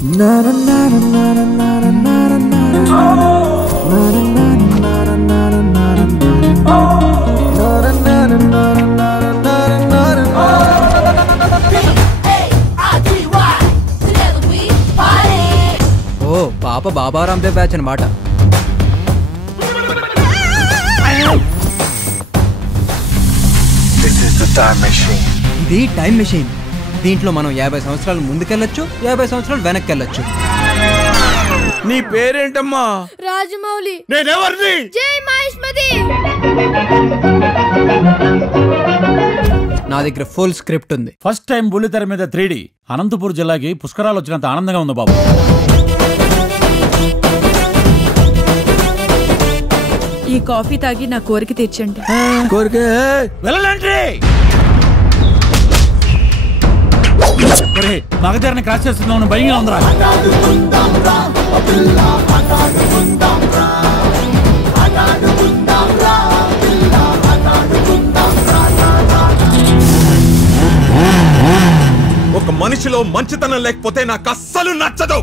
ఓ పాప బాబా రామ్దేవ్ బ్యాచ్ అన్నమాట. ఇది టైం మెషిన్. దీంట్లో మనం 50 సంవత్సరాలు ముందుకెళ్ళొచ్చు, 50 సంవత్సరాలు వెనక్కి వెళ్ళొచ్చు. నీ పేరేంటమ్మా? రాజమౌళి. నేనెవర్ని? జై మహేష్మతి. నా దగ్గర ఫుల్ స్క్రిప్ట్ ఉంది. ఫస్ట్ టైం బుల్లితెర మీద 3D. అనంతపూర్ జిల్లాకి పుష్కరాలు వచ్చినంత ఆనందంగా ఉంది బాబు. ఈ కాఫీ తాగి నా కోరిక తీర్చండి. కోరిక వెళ్ళండి. మగధరని క్రాస్ చేస్తున్నావు, భయంగా ఉందిరా. ఒక మనిషిలో మంచితనం లేకపోతే నాకు అస్సలు నచ్చదు.